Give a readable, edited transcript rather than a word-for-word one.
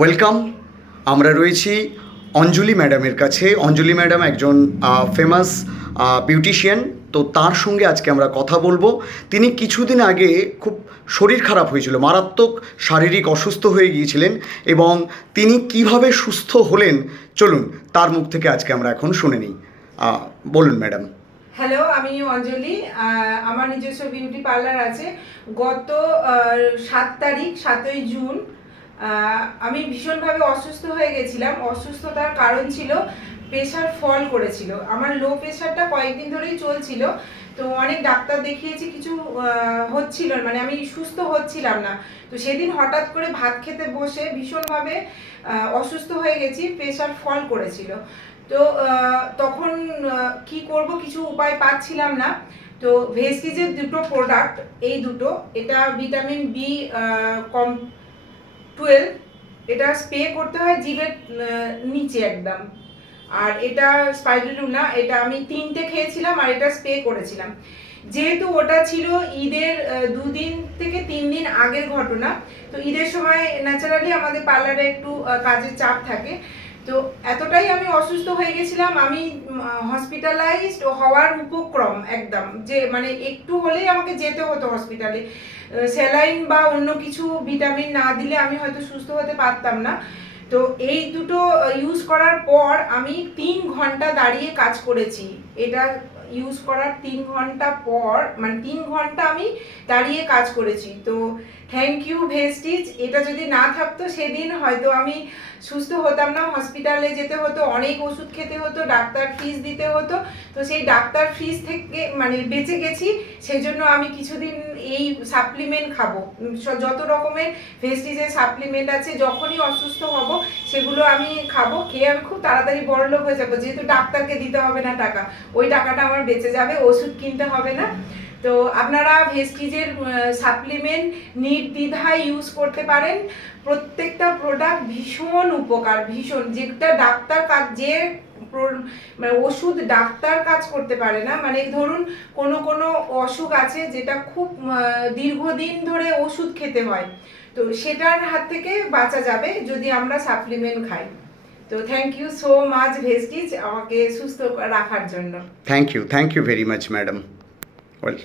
Welcome. আমরা রয়েছি অঞ্জলি ম্যাডামের কাছে। অঞ্জলি ম্যাডাম একজন ফেমাস বিউটিশিয়ান। তো তার সঙ্গে আজকে আমরা কথা বলবো। তিনি কিছুদিন আগে খুব শরীর খারাপ হয়েছিল, মারাত্মক শারীরিক অসুস্থ হয়ে গিয়েছিলেন, এবং তিনি কিভাবে সুস্থ হলেন চলুন তার মুখ থেকে আজকে আমরা এখন শুনে নিই। বলুন ম্যাডাম। হ্যালো, আমি অঞ্জলি। আমার নিজস্ব বিউটি পার্লার আছে। গত 7ই জুন আমি ভীষণভাবে অসুস্থ হয়ে গেছিলাম। অসুস্থতার কারণ ছিল প্রেশার ফল করেছিল। আমার লো প্রেশারটা কয়েকদিন ধরেই চলছিল। তো অনেক ডাক্তার দেখিয়েছি, কিছু হচ্ছিল, মানে আমি সুস্থ হচ্ছিলাম না। তো সেদিন হঠাৎ করে ভাত খেতে বসে ভীষণভাবে অসুস্থ হয়ে গেছি, প্রেশার ফল করেছিল। তো তখন কি করব, কিছু উপায় পাচ্ছিলাম না। তো ভেস্টিজের দুটো প্রোডাক্ট, এই দুটো, এটা ভিটামিন বি কম 12, এটা স্প্রে করতে হয় জিভের নিচে একদম। আর এটা স্পাইরুলিনা, এটা আমি 3টে খেয়েছিলাম আর এটা স্প্রে করেছিলাম। যেহেতু ওটা ছিল ঈদের 2 দিন থেকে 3 দিন আগের ঘটনা, তো ঈদের সময় ন্যাচারালি আমাদের পার্লারে একটু কাজের চাপ থাকে। তো এতটাই আমি অসুস্থ হয়ে গেছিলাম, আমি হসপিটালাইজড হওয়ার উপক্রম একদম, যে মানে একটু হলেই আমাকে যেতে হতো হসপিটালে। স্যালাইন বা অন্য কিছু ভিটামিন না দিলে আমি হয়তো সুস্থ হতে পারতাম না। তো এই দুটো ইউজ করার পর আমি 3 ঘন্টা দাঁড়িয়ে কাজ করেছি। এটা ইউজ করার 3 ঘন্টা পর, মানে 3 ঘন্টা আমি দাঁড়িয়ে কাজ করেছি। তো থ্যাংক ইউ ভেস্টিজ। এটা যদি না থাকতো সেদিন হয়তো আমি সুস্থ হতাম না, হসপিটালে যেতে হতো, অনেক ওষুধ খেতে হতো, ডাক্তার ফিস দিতে হতো। তো সেই ডাক্তার ফিস থেকে মানে বেঁচে গেছি। সেই জন্য আমি কিছুদিন এই সাপ্লিমেন্ট খাবো, যত রকমের ভেস্টিজের সাপ্লিমেন্ট আছে, যখনই অসুস্থ হব সেগুলো আমি খাবো। খেয়ে আমি খুব তাড়াতাড়ি বড়লোক হয়ে যাবো, যেহেতু ডাক্তারকে দিতে হবে না টাকা, ওই টাকাটা আমার বেঁচে যাবে, ওষুধ কিনতে হবে না। তো আপনারা ভেস্টিজের সাপ্লিমেন্ট নির্দ্বিধায় ইউজ করতে পারেন। প্রত্যেকটা প্রোডাক্ট ভীষণ উপকার, ভীষণ, যেটা ডাক্তার কাজ, যে মানে ওষুধ ডাক্তার কাজ করতে পারে না। মানে ধরুন কোনো অসুখ আছে যেটা খুব দীর্ঘদিন ধরে ওষুধ খেতে হয়, তো সেটার হাত থেকে বাঁচা যাবে যদি আমরা সাপ্লিমেন্ট খাই। তো thank you so much Vestige আমাকে সুস্থ রাখার জন্য। Thank you very much madam. Well.